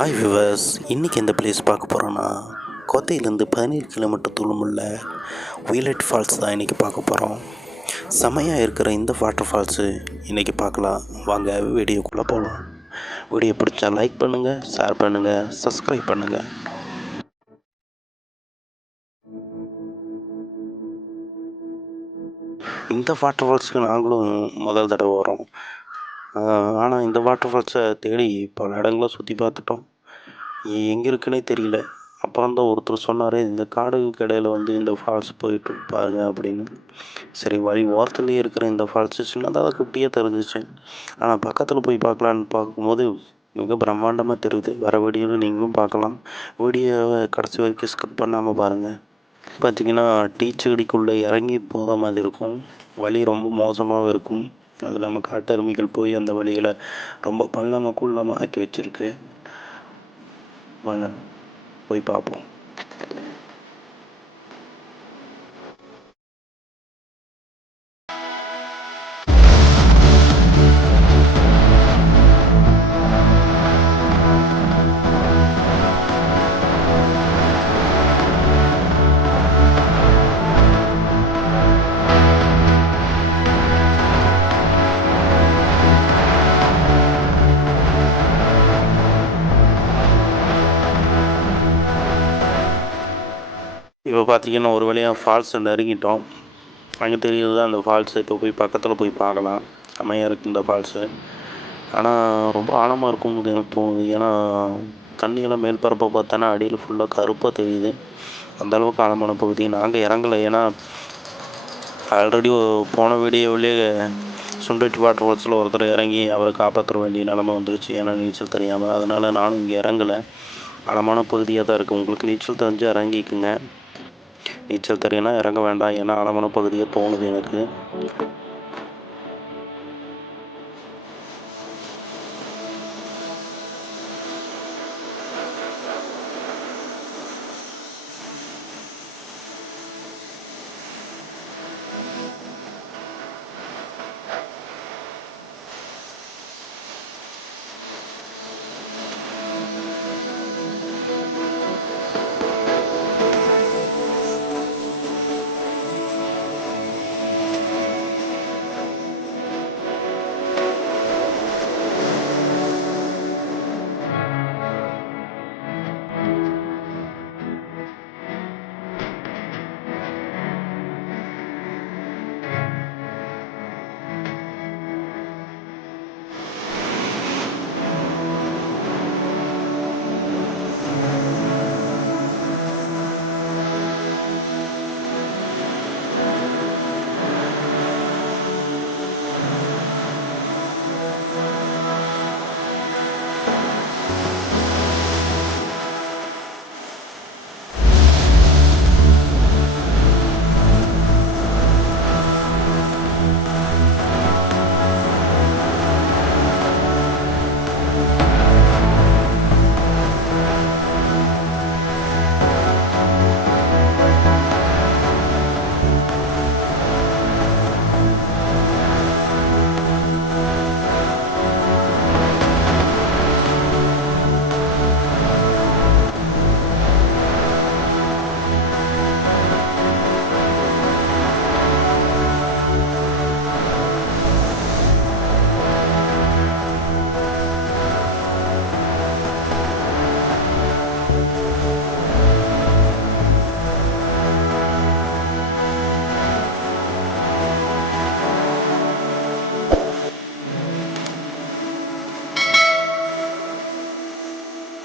Hi viewers, இன்றைக்கி எந்த place பார்க்க போகிறோன்னா கோத்தையிலேருந்து 17 கிலோமீட்டர் தூரம் உள்ள வீலட் ஃபால்ஸ் தான் இன்றைக்கி பார்க்க போகிறோம். செமையாக இருக்கிற இந்த வாட்டர் ஃபால்ஸு இன்றைக்கி பார்க்கலாம். வாங்க வீடியோக்குள்ளே போகலாம். வீடியோ பிடிச்சா லைக் பண்ணுங்கள், ஷேர் பண்ணுங்கள், சப்ஸ்கிரைப் பண்ணுங்கள். இந்த வாட்டர் ஃபால்ஸுக்கு நாங்களும் முதல் தடவை வரோம். ஆனால் இந்த வாட்டர் ஃபால்ஸை தேடி பல இடங்களை சுற்றி பார்த்துட்டோம். எங்கே இருக்குன்னே தெரியல. அப்புறம் தான் ஒருத்தர் சொன்னார், இந்த காடுகளுக்கு இடையில இந்த ஃபால்ஸ் போயிட்டு பாருங்க அப்படின்னு. சரி, வழி ஓரத்துலேயே இருக்கிற இந்த ஃபால்ஸு சின்னதாக குட்டியாக தெரிஞ்சிச்சு. ஆனால் பக்கத்தில் போய் பார்க்கலான்னு பார்க்கும்போது மிக பிரம்மாண்டமாக தெரியுது. வர வீடியோவில் நீங்களும் பார்க்கலாம். வீடியோவை கடைசி வரைக்கும் ஸ்கிப் பண்ணாமல் பாருங்கள். பார்த்திங்கன்னா டீச்செடிக்குள்ளே இறங்கி போகிற மாதிரி இருக்கும். வழி ரொம்ப மோசமாகவும் இருக்கும். அது இல்லாமல் காட்டெருமைகள் போய் அந்த வழியில் ரொம்ப பள்ளமாக குள்ளமாக ஆக்கி வச்சுருக்கு. வாங்க போய் பார்ப்போம். இப்போ பார்த்தீங்கன்னா ஒரு வழியாக ஃபால்ஸை நெருங்கிட்டோம். அங்கே தெரியுது தான் அந்த ஃபால்ஸு. இப்போ போய் பக்கத்தில் போய் பார்க்கலாம். செமையாக இருக்குது இந்த ஃபால்ஸு. ஆனால் ரொம்ப ஆழமாக இருக்கும் எனக்கு தோணுது. ஏன்னா தண்ணியெல்லாம் மேல்பரப்பை பார்த்தோன்னா அடியில் ஃபுல்லாக கருப்பாக தெரியுது. அந்தளவுக்கு ஆழமான பகுதி. நாங்கள் இறங்கலை. ஏன்னா ஆல்ரெடி போன வீடியோவிலேயே சுண்டட்டி வாட்டர் ஃபால்ஸில் ஒருத்தர் இறங்கி அவரை காப்பாற்ற வேண்டிய நிலமை வந்துருச்சு. ஏன்னா நீச்சல் தெரியாமல். அதனால் நானும் இங்கே இறங்கலை. ஆழமான பகுதியாக தான் இருக்குது. உங்களுக்கு நீச்சல் தெரிஞ்சு இறங்கிக்குங்க. நீச்சல் தெரியும்னா இறங்க வேண்டாம். ஏன்னா ஆழமான பகுதியாக தோணுது எனக்கு.